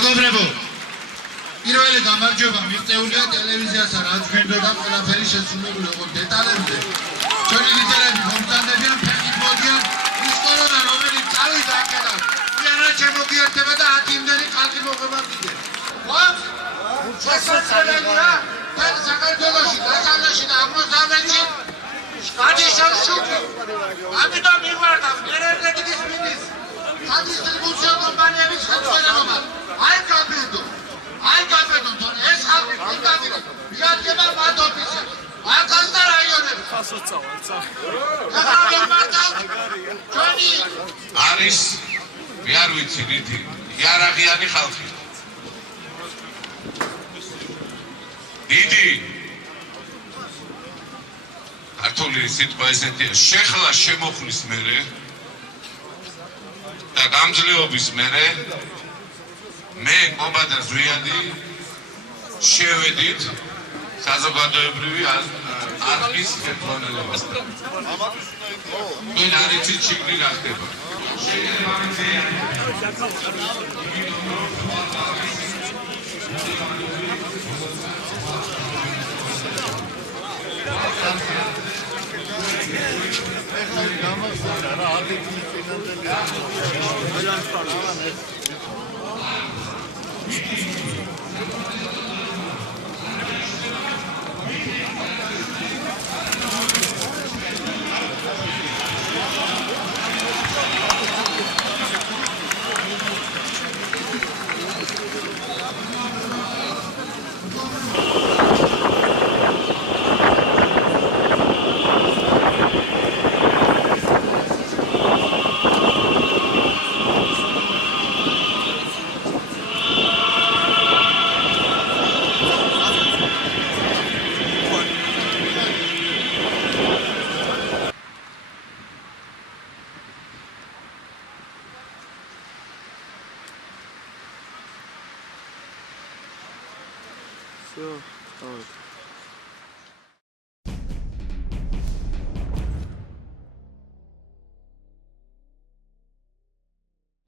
მეგობრებო, პირველი გამარჯვება მიღწეულია ტელევიზიასა, რაც გვინდოდა ყველაფერი შესრულებული იყო დეტალებზე. ჩვენი ლიდერები მომწანდებიან, ფეხით მოდიან ის კორონა, რომელიც წავიდა აქედან,იანად შემოგიერთება და 10 იმდენი ხალხი მოხვება მიდე. შესაძლებელია და საქართველოში, დასავლეთში და აღმოსავლეთში გადიშან შუქი. ამიტომ მიგვარდა ენერგეტიკის მინისტრს სადისტრიბუციო კომპანიების ხელმძღვანელობა. აი გაბედო, თორე ეს ხალხი ფუნდამენტი მიადგება მათ ოფისებს. ახალთა რაიონებში. ჩვენი არის მე არ ვიცი რითი იარაღიანი ხალხი. დიდი ქართული სიტყვა ესეთია შეხლა შემოხლის მერე და გამძლეობის მერე მე გობადა ზვიადი შევედით საზოგადოებრივი არხის ხელმძღვანელობასთან. ვინ არ იცით შიგნი რა ხდება. Все, давай.